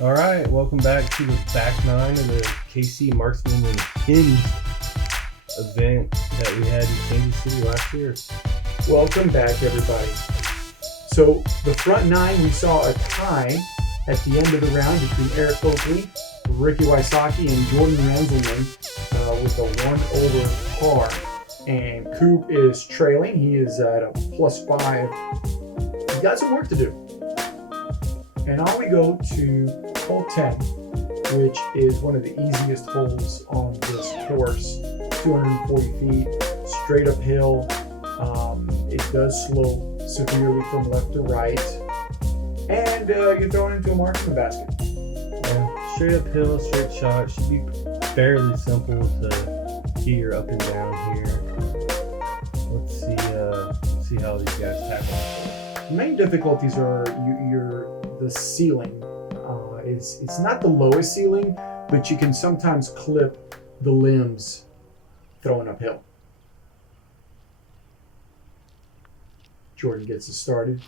All right, welcome back to the back nine of the KC Marksman Unhinged event that we had in Kansas City last year. Welcome back, everybody. So the front nine, we saw a tie at the end of the round between Eric Oakley, Ricky Wysocki, and Jordan Renzelman with a 1 over par. And Coop is trailing. He is at a +5. He's got some work to do. And on we go to hole 10, which is one of the easiest holes on this course. 240 feet, straight uphill. It does slow severely from left to right. And you're thrown into a marksman basket. Yeah, straight uphill, straight shot. Should be fairly simple to get your up and down here. Let's see how these guys tackle it. The main difficulties are the ceiling. It's not the lowest ceiling, but you can sometimes clip the limbs throwing uphill. Jordan gets us started.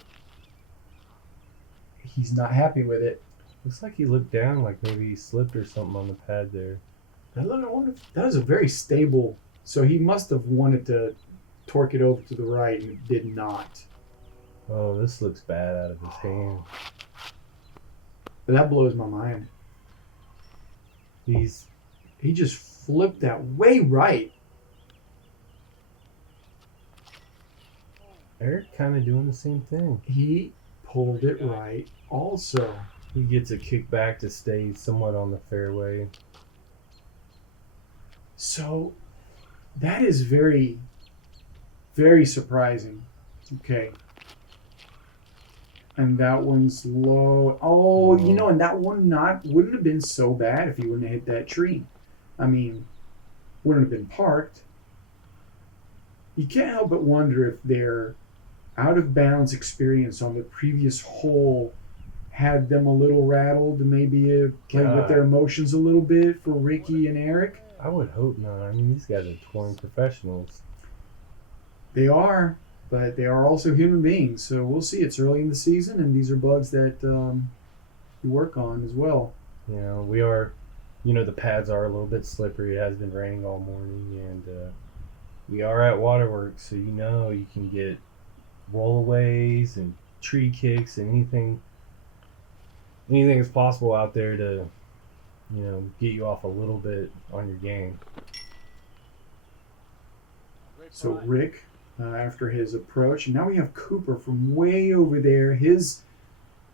He's not happy with it. Looks like he looked down, like maybe he slipped or something on the pad there. I wonder if that was a very stable. So he must have wanted to torque it over to the right and did not. Oh, this looks bad out of his hand. But that blows my mind. He just flipped that way right. Eric kind of doing the same thing. He pulled it right also. He gets a kickback to stay somewhat on the fairway. So that is very, very surprising. Okay. And that one's low. Oh, and that one wouldn't have been so bad if he wouldn't have hit that tree. I mean, wouldn't have been parked. You can't help but wonder if their out of bounds experience on the previous hole had them a little rattled and maybe played with their emotions a little bit for Ricky and Eric. I would hope not. I mean, these guys are touring professionals. They are, but they are also human beings. So we'll see. It's early in the season, and these are bugs that we work on as well. We are, the pads are a little bit slippery. It has been raining all morning, and we are at Waterworks, so you can get rollaways and tree kicks and anything is possible out there to, get you off a little bit on your game. So Rick, after his approach, and now we have Cooper from way over there. His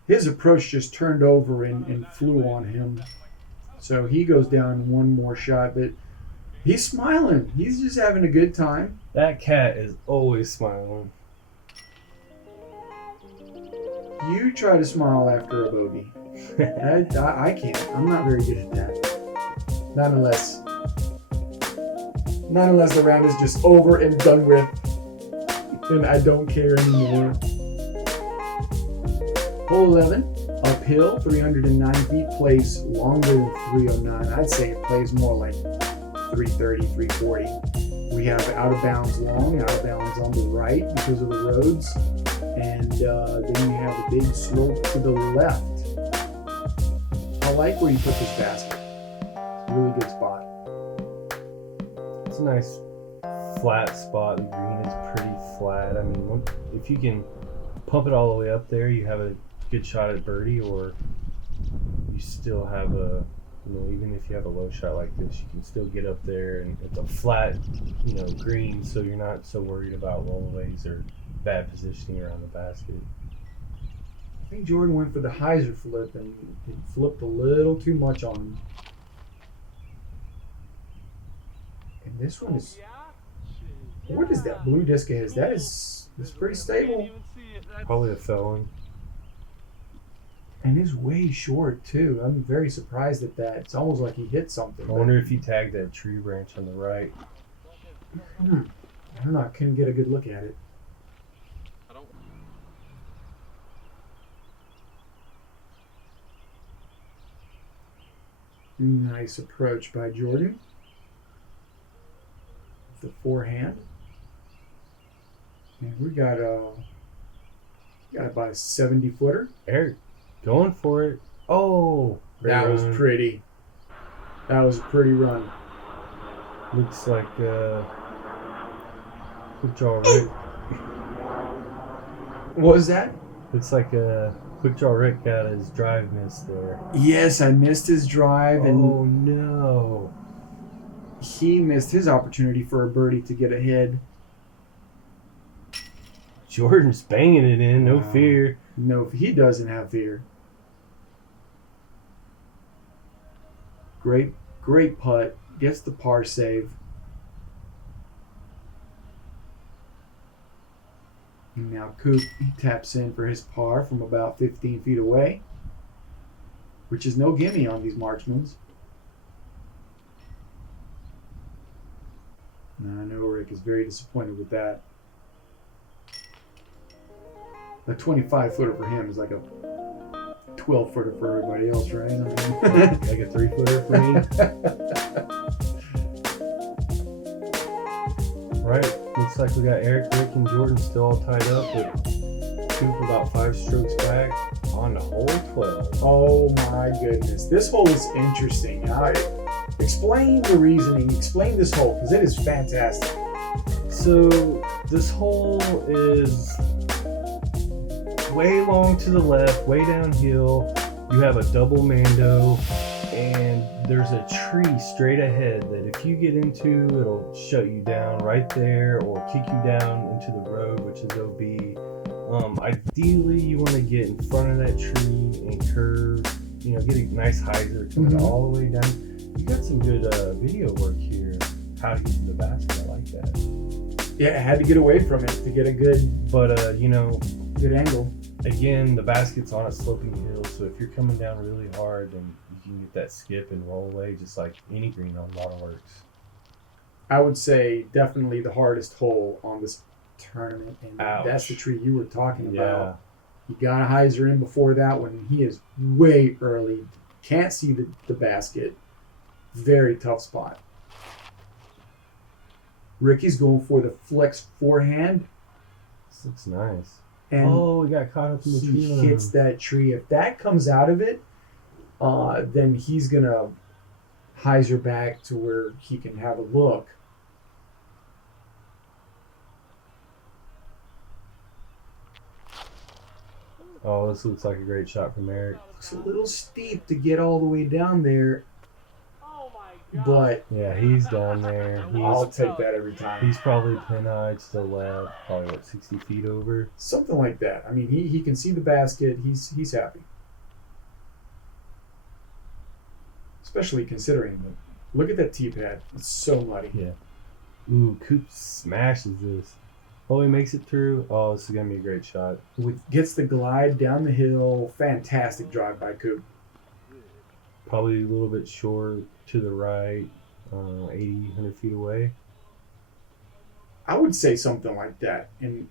approach just turned over and flew on him. So he goes down one more shot, but he's smiling. He's just having a good time. That cat is always smiling. You try to smile after a bogey. I can't. I'm not very good at that. Not unless the round is just over and done with, and I don't care anymore. Hole 11, uphill, 309 feet, plays longer than 309. I'd say it plays more like 330, 340. We have out of bounds long, out of bounds on the right because of the roads, and then you have a big slope to the left. I like where you put this basket. It's a really good spot. It's a nice flat spot. The green is pretty flat. I mean, if you can pump it all the way up there, you have a good shot at birdie, or you still have even if you have a low shot like this, you can still get up there, and it's a flat, green, so you're not so worried about rollaways or bad positioning around the basket. I think Jordan went for the hyzer flip and he flipped a little too much on him. And this one is, what is that blue disc is? It's pretty stable. Probably a felon. And it's way short too. I'm very surprised at that. It's almost like he hit something. I wonder if he tagged that tree branch on the right. I don't know. I couldn't get a good look at it. Nice approach by Jordan. The forehand. And we got about a 70-footer. Eric going for it. Oh, That was pretty. That was a pretty run. Looks like quick draw Rick. What was that? Looks like quick draw Rick got his drive missed there. Yes, I missed his drive, and Oh no! he missed his opportunity for a birdie to get ahead. Jordan's banging it in, no Wow. fear. No, he doesn't have fear. Great putt. Gets the par save. And now Coop, he taps in for his par from about 15 feet away, which is no gimme on these Marksmans. And I know Rick is very disappointed with that. A 25-footer for him is like a 12-footer for everybody else, right? Like a 3-footer for me. Right. Looks like we got Eric, Rick, and Jordan still all tied up with Coop about 5 strokes back on the hole 12. Oh my goodness. This hole is interesting. Now, explain the reasoning. Explain this hole, because it is fantastic. So this hole is way long to the left, way downhill. You have a double Mando, and there's a tree straight ahead that if you get into, it'll shut you down right there or kick you down into the road, which is OB. Ideally, you want to get in front of that tree and curve, get a nice hyzer coming all the way down. You got some good video work here. How to get to the basket, I like that. Yeah, I had to get away from it to get a good, But, good angle. again, the basket's on a sloping hill, so if you're coming down really hard, then you can get that skip and roll away just like any green on Waterworks. I would say definitely the hardest hole on this tournament, and that's the tree you were talking about. You got a hyzer in before that one. He is way early. Can't see the basket. Very tough spot. Ricky's going for the flex forehand. This looks nice. And we got caught up in the tree he line. hits that tree. If that comes out of it, then he's going to hyzer back to where he can have a look. Oh, this looks like a great shot from Eric. It's a little steep to get all the way down there, but Yeah, he's down there. I'll take that every time. He's probably pin-eyed, still left, probably 60 feet over. Something like that. I mean, he can see the basket. He's happy. Especially considering look at that tee pad. It's so muddy. Yeah. Ooh, Coop smashes this. Oh, he makes it through. Oh, this is going to be a great shot. Gets the glide down the hill. Fantastic drive by Coop. Probably a little bit short to the right, 80, 100 feet away. I would say something like that. And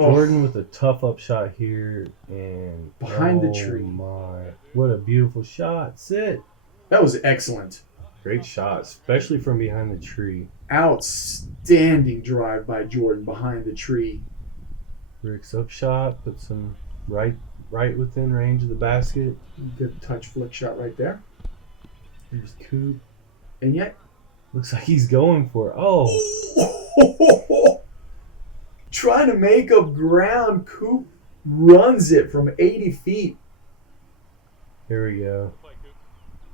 Jordan with a tough up shot here and behind the tree. My, what a beautiful shot. Sit. That was excellent. Great shot, especially from behind the tree. Outstanding drive by Jordan behind the tree. Rick's up shot, puts him right within range of the basket. Good touch flick shot right there. Here's Coop. And yet, Looks like he's going for it. Oh. Trying to make up ground. Coop runs it from 80 feet. Here we go.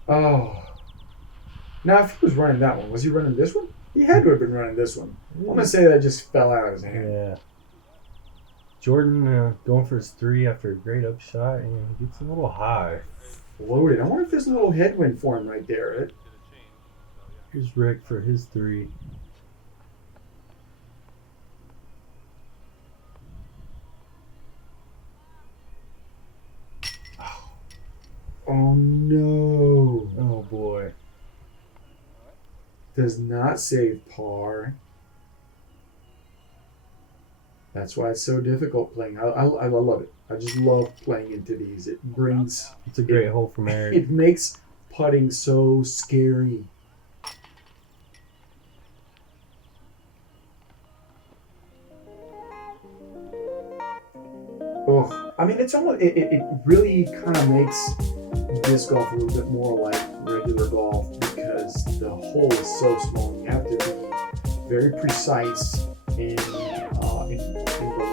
Oh. Now, if he was running that one, was he running this one? He had to have been running this one. I'm going to say that just fell out of his hand. Yeah. Jordan going for his 3 after a great up shot, and he gets a little high. Floated. I wonder if there's a little headwind for him right there. Here's Rick for his 3. Oh, no. Oh, boy. Does not save par. That's why it's so difficult playing. I love it. I just love playing into these. It brings... It's a great hole from Eric. It makes putting so scary. Oh, I mean, it's almost... It really kind of makes disc golf a little bit more like regular golf because the hole is so small. You have to be very precise in the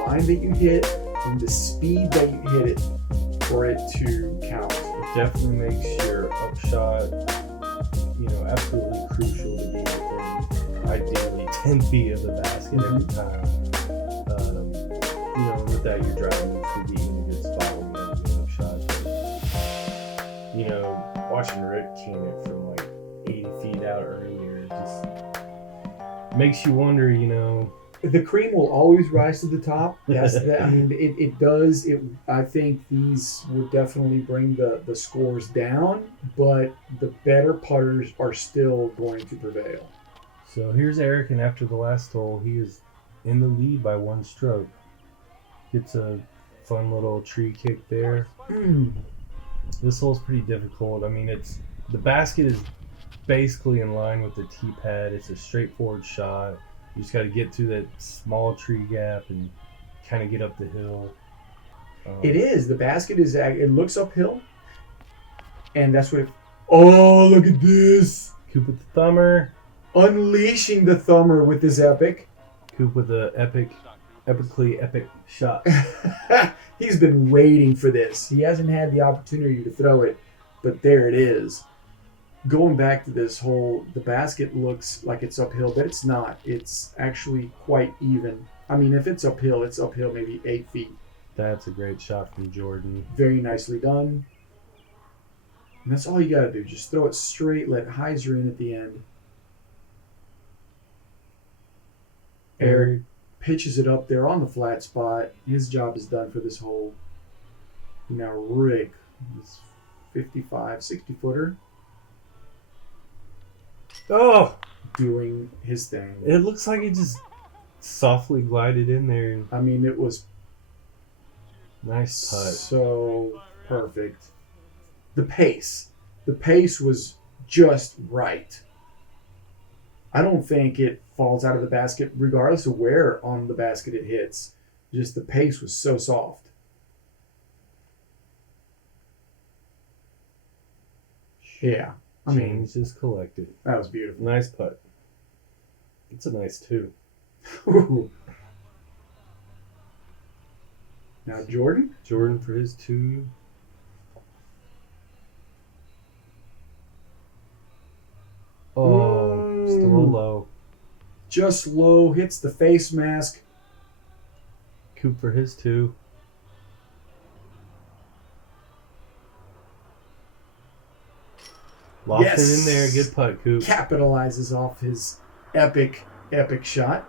line that you hit and the speed that you hit it for it to count. It definitely makes your upshot, absolutely crucial to be within ideally 10 feet of the basket every time. With that, your driving would be in a good spot when you have a good upshot. But, watching Rick can it from like 80 feet out earlier, it just makes you wonder, The cream will always rise to the top. Yes, it does. I think these would definitely bring the scores down, but the better putters are still going to prevail. So here's Eric, and after the last hole, he is in the lead by 1 stroke. Gets a fun little tree kick there. This hole's pretty difficult. The basket is basically in line with the tee pad. It's a straightforward shot. You just got to get through that small tree gap and kind of get up the hill. It is. The basket is. It looks uphill, and that's what. Oh, look at this! Coop with the thumber. Unleashing the thumber with his epic. Coop with the epically epic shot. He's been waiting for this. He hasn't had the opportunity to throw it, but there it is. Going back to this hole, the basket looks like it's uphill, but it's not. It's actually quite even. If it's uphill maybe 8 feet. That's a great shot from Jordan. Very nicely done. And that's all you got to do. Just throw it straight, let hyzer in at the end. Eric pitches it up there on the flat spot. His job is done for this hole. Now Rick, this 55, 60 footer. Oh! Doing his thing. It looks like it just softly glided in there. It was nice putt. So perfect. The pace was just right. I don't think it falls out of the basket regardless of where on the basket it hits. Just the pace was so soft. Yeah. James is collected. That was beautiful. Nice putt. It's a nice 2. Now Jordan? Jordan for his 2. Oh, still low. Just low, hits the face mask. Coop for his 2. Loft it in there. Good putt, Coop. Capitalizes off his epic shot.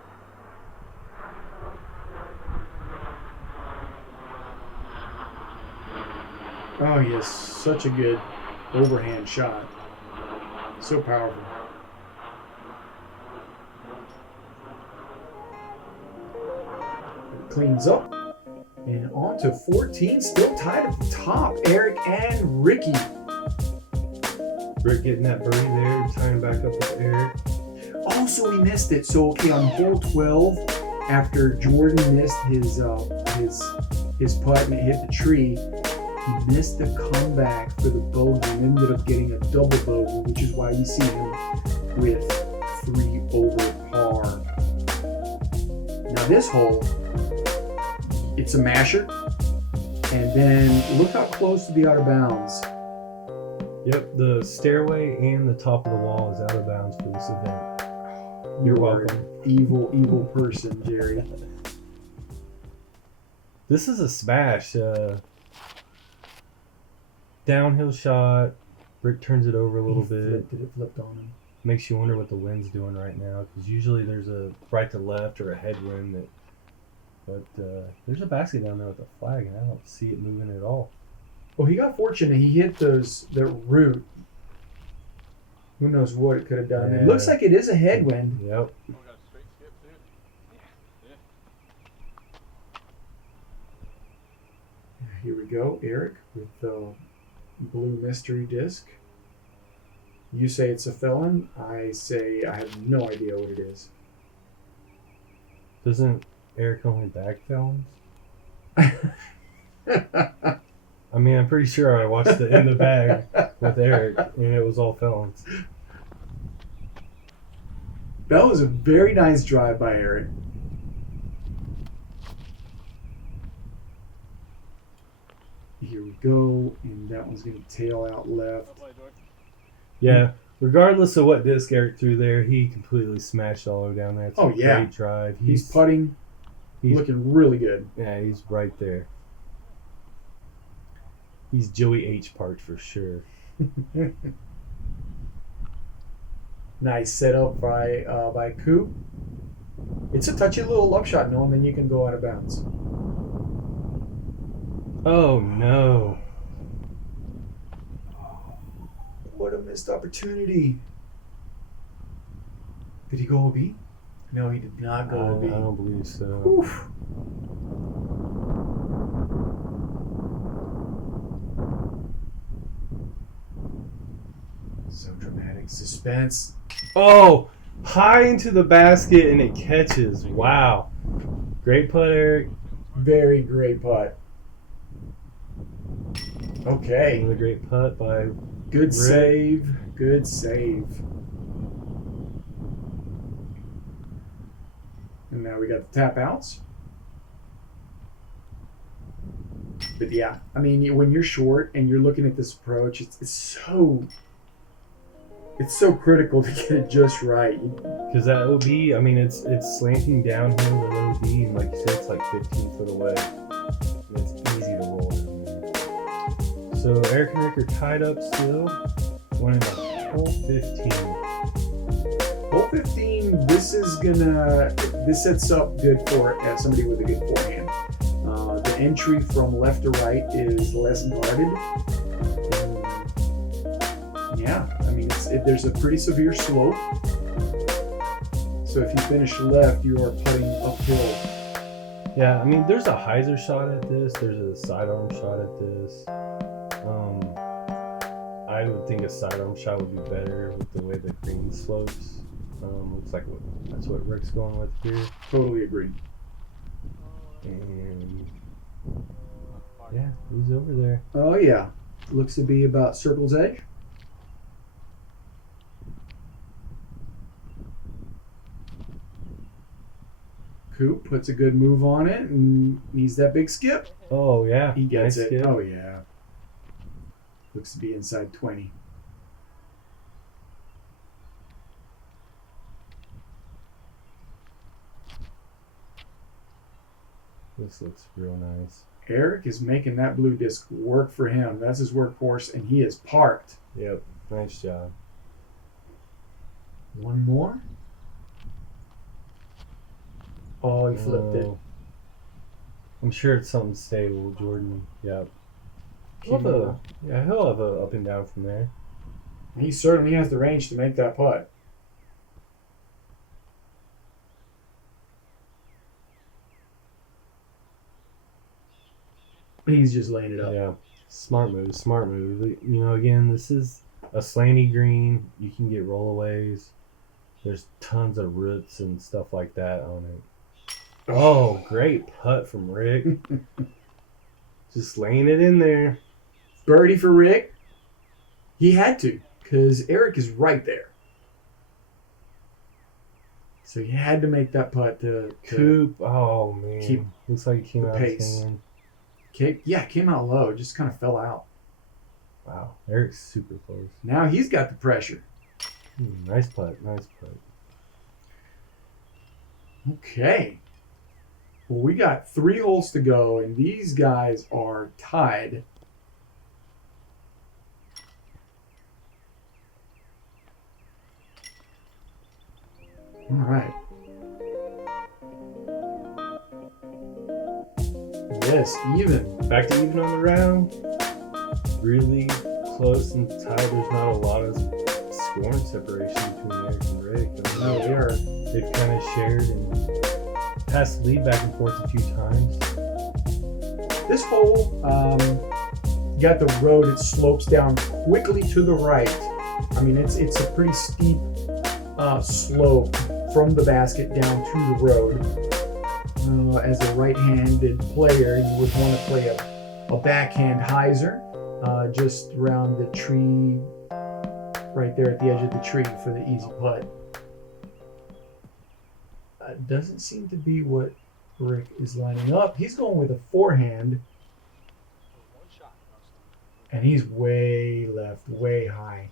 Oh, he has such a good overhand shot. So powerful. Cleans up. And on to 14. Still tied at the top. Eric and Ricky. Rick getting that birdie there, tying back up with Eric. Also, we missed it. So, on hole 12, after Jordan missed his putt and it hit the tree, he missed the comeback for the bogey and ended up getting a double bogey, which is why we see him with 3 over par. Now, this hole, it's a masher, and then look how close to the out of bounds. Yep, the stairway and the top of the wall is out of bounds for this event. You're welcome. Evil person, Jerry. This is a smash. Downhill shot. Rick turns it over a little bit. It flipped on him. Makes you wonder what the wind's doing right now, because usually there's a right to left or a headwind. But there's a basket down there with a flag, and I don't see it moving at all. Well, he got fortunate. He hit the root. Who knows what it could have done. Yeah. It looks like it is a headwind. Yep. Here we go, Eric, with the blue mystery disc. You say it's a felon. I say I have no idea what it is. Doesn't Eric only bag felons? I mean, I'm pretty sure I watched the In the Bag with Eric, and it was all felons. That was a very nice drive by Eric. Here we go, and that one's going to tail out left. Yeah, regardless of what disc Eric threw there, he completely smashed all the way down there. It's a great drive. He's putting, looking really good. Yeah, he's right there. He's Joey H. Park for sure. Nice setup by Coop. It's a touchy little love shot, no, and then you can go out of bounds. Oh no! What a missed opportunity. Did he go OB? No, he did not go OB. I don't believe so. Oof. So dramatic. Suspense. Oh! High into the basket and it catches. Wow. Great putt, Eric. Very great putt. Okay. Another great putt by Good Rick. save. Good save. And now we got the tap outs. But yeah, I mean, when you're short and you're looking at this approach, it's so critical to get it just right. Because that OB, I mean, it's slanting downhill with OB, and like you said, it's like 15 foot away. And it's easy to roll down there. So Eric and Rick are tied up still. One in the hole 15. Hole 15, this sets up good for somebody with a good forehand. The entry from left to right is less guarded. Yeah, I mean, there's a pretty severe slope. So if you finish left, you are putting uphill. Yeah, I mean, there's a hyzer shot at this. There's a sidearm shot at this. I would think a sidearm shot would be better with the way the green slopes. Looks like that's what Rick's going with here. Totally agree. And yeah, he's over there. Oh yeah, looks to be about circle's edge. Coop puts a good move on it and needs that big skip. Oh yeah, He gets nice it. skip. Oh yeah. Looks to be inside 20. This looks real nice. Eric is making that blue disc work for him. That's his workhorse, and he is parked. Yep, nice job. One more. Oh, he flipped it. I'm sure it's something stable, Jordan. Yep. He'll have a up and down from there. He certainly has the range to make that putt. He's just laying it up. Yeah, smart move, smart move. You know, again, this is a slanty green. You can get rollaways. There's tons of roots and stuff like that on it. Oh, great putt from Rick. Just laying it in there. Birdie for Rick. He had to, because Eric is right there. So he had to make that putt to Coop. Oh, man. keep Looks like he came the out of his pace. hand. Came out low. Just kind of fell out. Wow. Eric's super close. Now he's got the pressure. Nice putt. Nice putt. Okay. Well, we got 3 holes to go, and these guys are tied. All right. Yes, even. Back to even on the round. Really close and tight. There's not a lot of scoring separation between Eric and Rick. No, they are. They've kind of shared and passed the lead back and forth a few times. This hole, you got the road. It slopes down quickly to the right. I mean, it's a pretty steep slope from the basket down to the road. As a right-handed player, you would want to play a a backhand hyzer just around the tree, right there at the edge of the tree for the easy putt. Doesn't seem to be what Rick is lining up. He's going with a forehand, and he's way left, way high.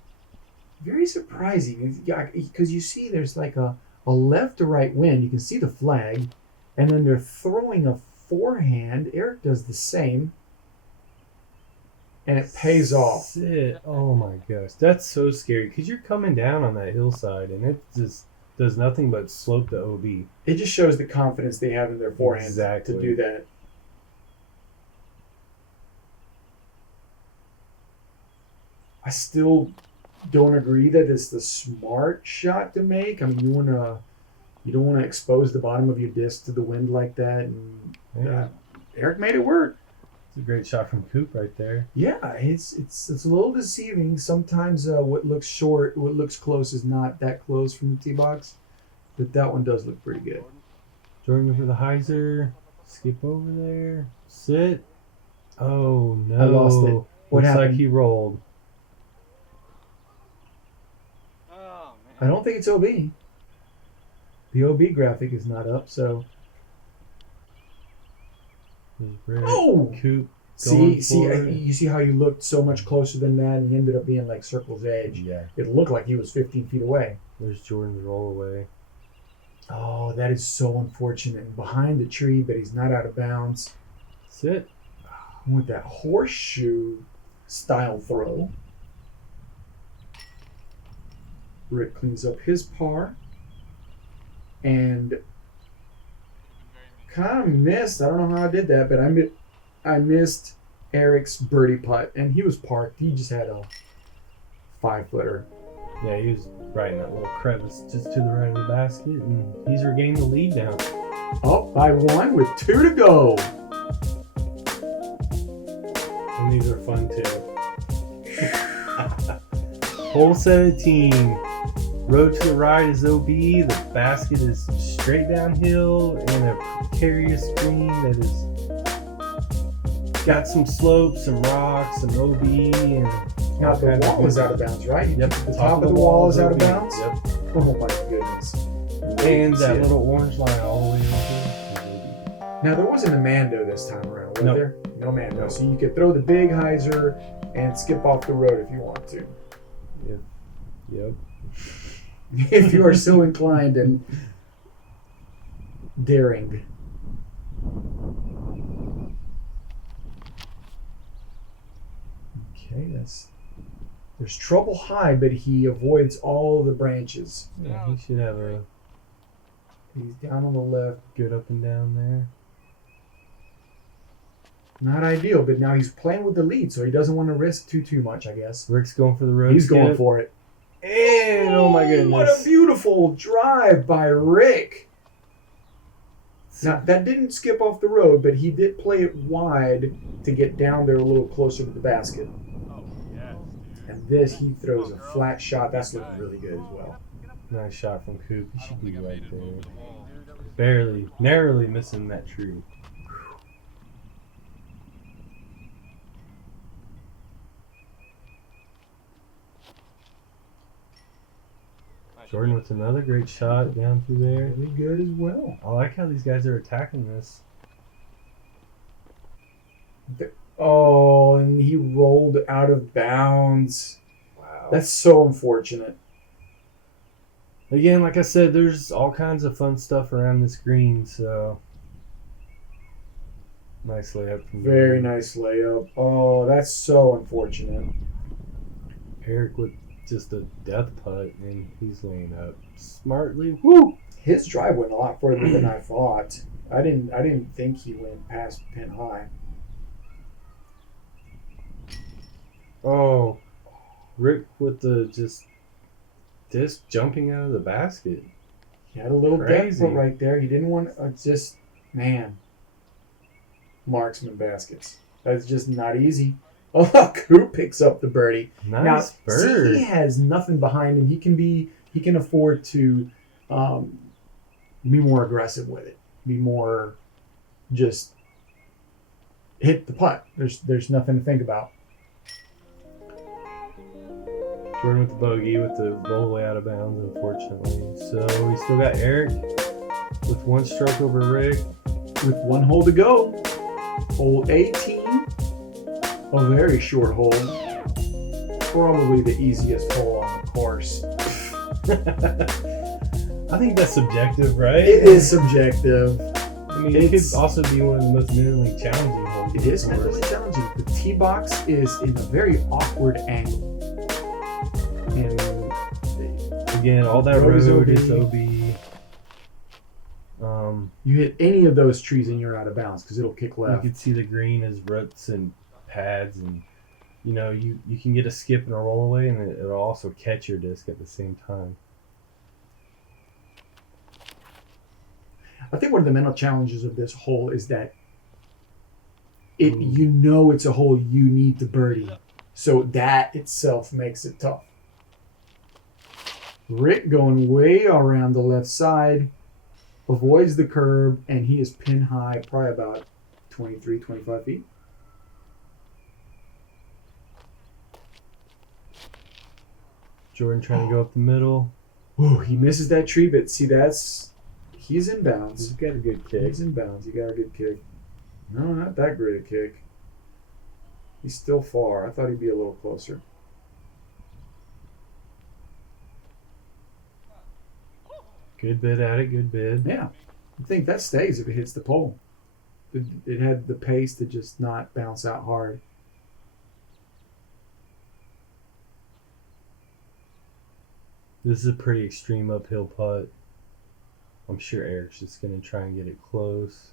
Very surprising, because you see there's like a left to right wind. You can see the flag, and then they're throwing a forehand. Eric does the same, and it pays off. Sit. Oh my gosh, that's so scary because you're coming down on that hillside, and it just does nothing but slope the OB. It just shows the confidence they have in their forehand Exactly. to do that. I still don't agree that it's the smart shot to make. I mean, you don't want to expose the bottom of your disc to the wind like that. And Eric made it work. It's a great shot from Coop right there. Yeah, it's a little deceiving. Sometimes what looks short, what looks close is not that close from the tee box. But that one does look pretty good. Jordan for the hyzer. Skip over there. Sit. Oh no. I lost it. What Looks happened? like he rolled. I don't think it's OB. The OB graphic is not up, so. Oh! Coop. You see how you looked so much closer than that, and he ended up being like circle's edge. Yeah. It looked like he was 15 feet away. There's Jordan's roll away. Oh, that is so unfortunate. Behind the tree, but he's not out of bounds. Sit. With that horseshoe style throw. Rick cleans up his par. And kind of missed. I don't know how I did that, but I missed Eric's birdie putt, and he was parked. He just had a 5-footer. Yeah, he was right in that little crevice just to the right of the basket, and he's regained the lead now. Up by 1 with 2 to go. And these are fun too. Hole 17. Road to the right is OB. The basket is straight downhill in a precarious green that is got some slopes, some rocks, some OB, and Now the wall is out of bounds, right? Yep. The top of the wall is out of OB. bounds? Yep. Oh my goodness. And that See it. little orange line all the way over. Now there wasn't a Mando this time around, was No. there? No Mando. So you could throw the big hyzer and skip off the road if you want to. Yep. If you are so inclined and daring. Okay, there's trouble high, but he avoids all the branches. Yeah, he should have a He's down on the left. good up and down there. Not ideal, but now he's playing with the lead, so he doesn't want to risk too much, I guess. Rick's going for the road. He's going skip. for it. And oh my goodness. What a beautiful drive by Rick. Now, that didn't skip off the road, but he did play it wide to get down there a little closer to the basket. And this, he throws a flat shot. That's looking really good as well. Nice shot from Coop. He should be right there. Narrowly missing that tree. Jordan with another great shot down through there. Really good as well. I like how these guys are attacking this. Oh, and he rolled out of bounds. Wow. That's so unfortunate. Again, like I said, there's all kinds of fun stuff around this green, so nice layup from Very nice layup. Oh, that's so unfortunate. Eric with just a death putt, and he's laying up smartly. Woo! His drive went a lot further than I thought. I didn't think he went past pin high. Oh, Rick with the just disc jumping out of the basket. He had a little death Crazy. put right there. He didn't want man. Marksman baskets. That's just not easy. Oh, Coop picks up the birdie. Nice Now, bird. see, he has nothing behind him. He can afford to be more aggressive with it. Be more just hit the putt. There's nothing to think about. Jordan with the bogey with the roll away out of bounds, unfortunately. So we still got Eric with one stroke over Rick. With one hole to go. Hole 18. A very short hole. Probably the easiest hole on the course. I think that's subjective, right? It is subjective. I mean, it could also be one of the most mentally challenging holes. It is mentally challenging. The tee box is in a very awkward angle. And again, all that road is OB. You hit any of those trees and you're out of bounds because it'll kick left. You can see the green as ruts and pads, and you can get a skip and a roll away, and it'll also catch your disc at the same time. I think one of the mental challenges of this hole is that it's a hole you need to birdie. So that itself makes it tough. Rick going way around the left side, avoids the curb, and he is pin high, probably about 23, 25 feet. Jordan trying to go up the middle. Oh, he misses that tree, but see, he's in bounds. He's got a good kick. He's in bounds. He got a good kick. No, not that great a kick. He's still far. I thought he'd be a little closer. Good bid at it. Good bid. Yeah. I think that stays if it hits the pole. It had the pace to just not bounce out hard. This is a pretty extreme uphill putt. I'm sure Eric's just going to try and get it close.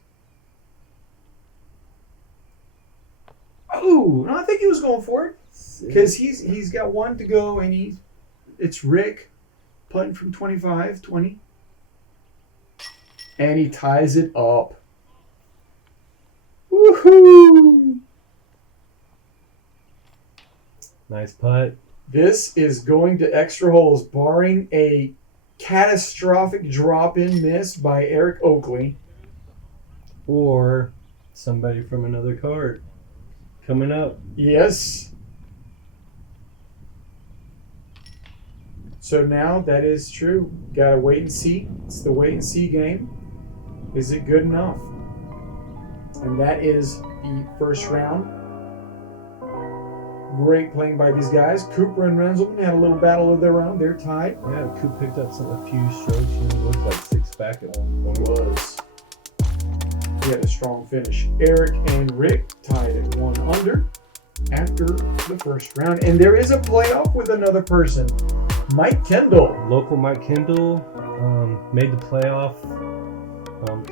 Oh, no, I think he was going for it. Because he's got one to go, and it's Rick putting from 25, 20. And he ties it up. Woohoo! Nice putt. This is going to extra holes, barring a catastrophic drop-in miss by Eric Oakley. Or somebody from another card coming up. Yes. So now that is true. Gotta wait and see. It's the wait and see game. Is it good enough? And that is the first round. Great playing by these guys. Cooper and Renzelman had a little battle of their own. They're tied. Yeah, Coop picked up a few strokes. He looked like 6 back at one point. He had a strong finish. Eric and Rick tied at 1 under after the first round. And there is a playoff with another person. Mike Kendall. Local Mike Kendall made the playoff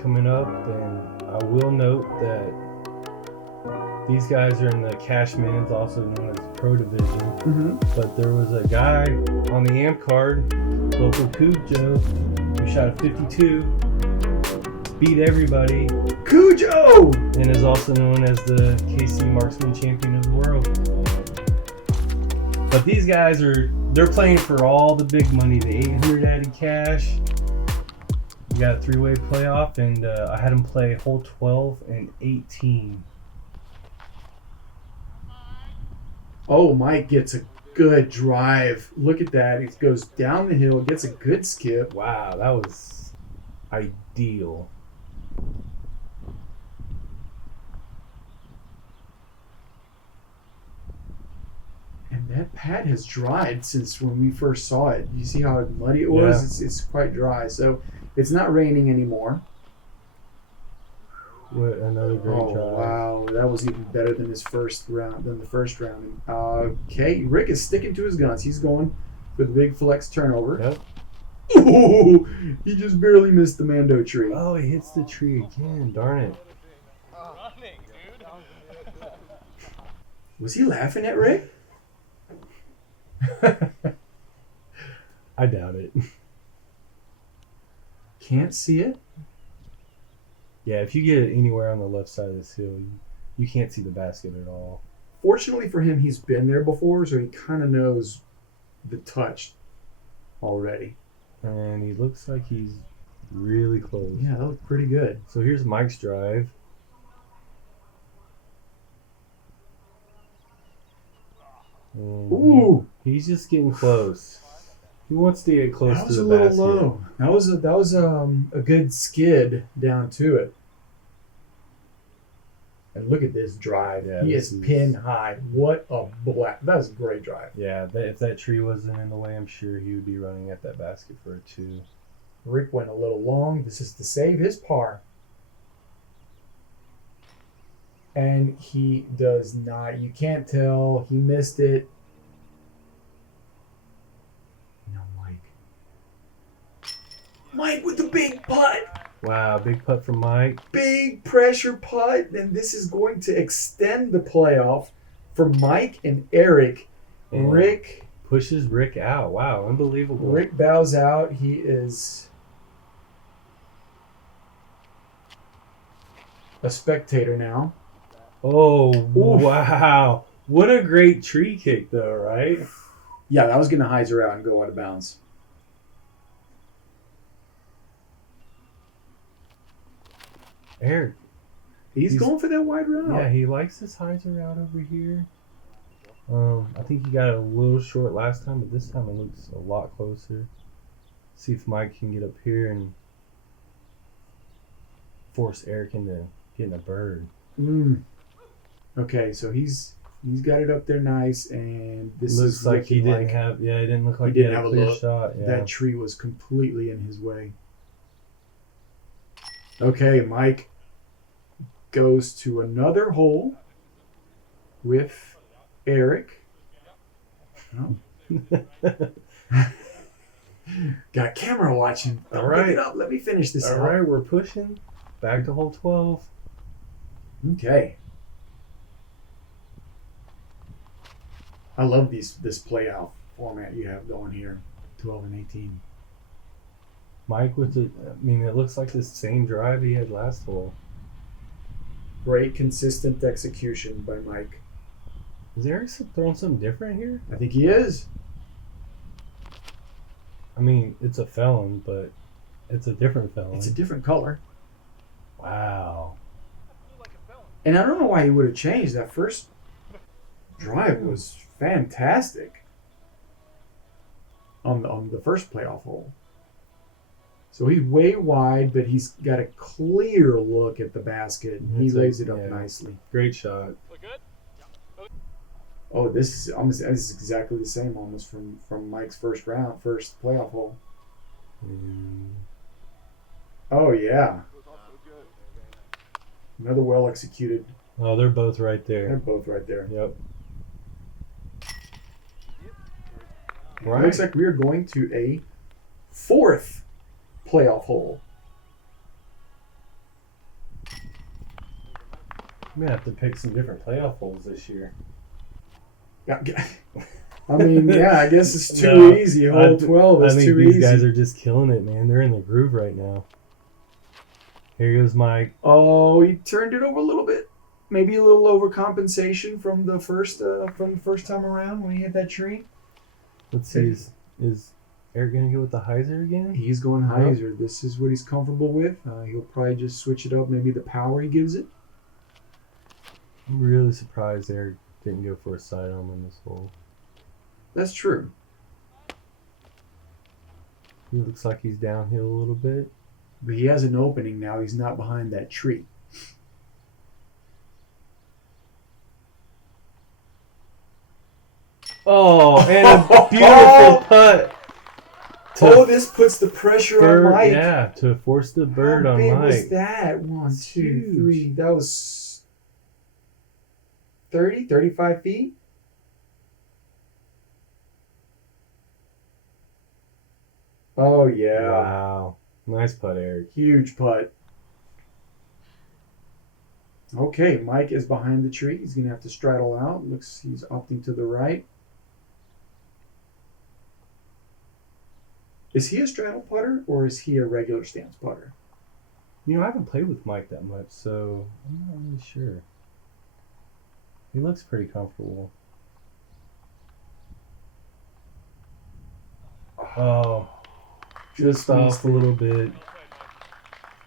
coming up. And I will note that these guys are in the Cashman's, also known as Pro Division. Mm-hmm. But there was a guy on the AMP card, local Cujo, who shot a 52, beat everybody. Cujo! And is also known as the KC Marksman Champion of the World. But these guys they're playing for all the big money, the 800 added cash. We got a 3-way playoff, and I had them play hole 12 and 18. Oh, Mike gets a good drive. Look at that. It goes down the hill, gets a good skip. Wow, that was ideal. And that pad has dried since when we first saw it. You see how muddy it was? Yeah. It's quite dry. So it's not raining anymore. What another great drive. Wow, that was even better than the first round. Okay, Rick is sticking to his guns. He's going for the big flex turnover. Yep. Ooh, he just barely missed the Mando tree. Oh, he hits the tree again. Darn it. Was he laughing at Rick? I doubt it. Can't see it? Yeah, if you get it anywhere on the left side of this hill, you can't see the basket at all. Fortunately for him, he's been there before, so he kind of knows the touch already. And he looks like he's really close. Yeah, that looked pretty good. So here's Mike's drive. And Ooh, he's just getting close. He wants to get close that to was the a little basket. low. That was a good skid down to it. And look at this drive. Yeah, He this is is- pin high. What a black. That was a great drive. Yeah, if that tree wasn't in the way, I'm sure he would be running at that basket for a 2. Rick went a little long. This is to save his par. And he does not. You can't tell. He missed it. No, Mike. Mike with the big putt. Wow, big putt from Mike. Big pressure putt. And this is going to extend the playoff for Mike and Eric. And Rick pushes Rick out. Wow, unbelievable. Rick bows out. He is a spectator now. Oh, Oof. wow. What a great tree kick, though, right? Yeah, that was going to hyzer out and go out of bounds. Eric. He's going for that wide route. Yeah, he likes this hyzer out over here. I think he got it a little short last time, but this time it looks a lot closer. See if Mike can get up here and force Eric into getting a bird. Okay, so he's got it up there nice, and this Looks is like he looking didn't like have. Yeah, it didn't look like he he didn't had have a a clear look. shot. Yeah. that tree was completely in his way. Okay, Mike goes to another hole with Eric. Oh. Got camera watching. All Pick right. it up. Let me finish this. All out. right, we're pushing back to hole 12. Okay. I love this playoff format you have going here, 12 and 18. Mike with the. I mean, it looks like the same drive he had last hole. Great consistent execution by Mike. Is Eric throwing something different here? I think he is. I mean, it's a felon, but it's a different felon. It's a different color. Wow. And I don't know why he would have changed. That first drive was fantastic on the first playoff hole. So he's way wide, but he's got a clear look at the basket. He lays it up nicely. Great shot. Oh, this is exactly the same almost from Mike's first playoff hole. Oh yeah. Another well executed. Oh, they're both right They're there. both right there. Yep. It looks like we are going to a fourth playoff hole. I'm gonna have to pick some different playoff holes this year. Yeah, I mean, yeah, I guess it's too No, easy. Hole 12 is I think too these easy. guys are just killing it, man. They're in the groove right now. Here goes Mike. Oh, he turned it over a little bit. Maybe a little overcompensation from the first time around when he hit that tree. Let's see. Is Eric gonna go with the hyzer again? He's going hyzer. This is what he's comfortable with. He'll probably just switch it up. Maybe the power he gives it. I'm really surprised Eric didn't go for a sidearm on this hole. That's true. He looks like he's downhill a little bit. But he has an opening now. He's not behind that tree. Oh, and a beautiful putt. Oh, this puts the pressure on Mike. Yeah, to force the bird How on big Mike. was that? 1, 2, huge. 3. That was 30, 35 feet? Oh, yeah. Wow. Nice putt, Eric. Huge putt. Okay, Mike is behind the tree. He's going to have to straddle out. Looks he's opting to the right. Is he a straddle putter or is he a regular stance putter? You know, I haven't played with Mike that much, so I'm not really sure. He looks pretty comfortable. Oh, just off a little bit.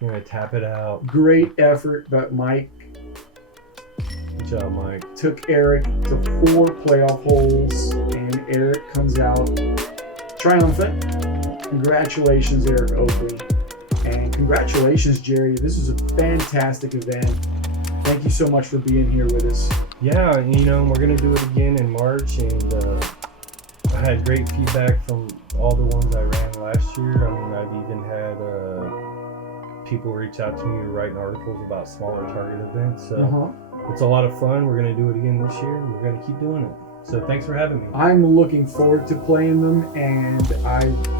I'm going to tap it out. Great effort by Mike. job, Mike. Took Eric to 4 playoff holes, and Eric comes out triumphant. Congratulations, Eric Oakley. And congratulations, Jerry. This was a fantastic event. Thank you so much for being here with us. Yeah, you know, we're going to do it again in March, and I had great feedback from all the ones I ran last year. I mean, I've even had people reach out to me writing articles about smaller target events. So it's a lot of fun. We're going to do it again this year. We're going to keep doing it. So thanks for having me. I'm looking forward to playing them, and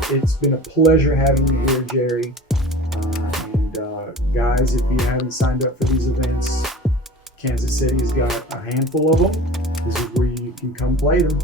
it's been a pleasure having you here, Jerry. Guys, if you haven't signed up for these events, Kansas City's got a handful of them. This is where you can come play them.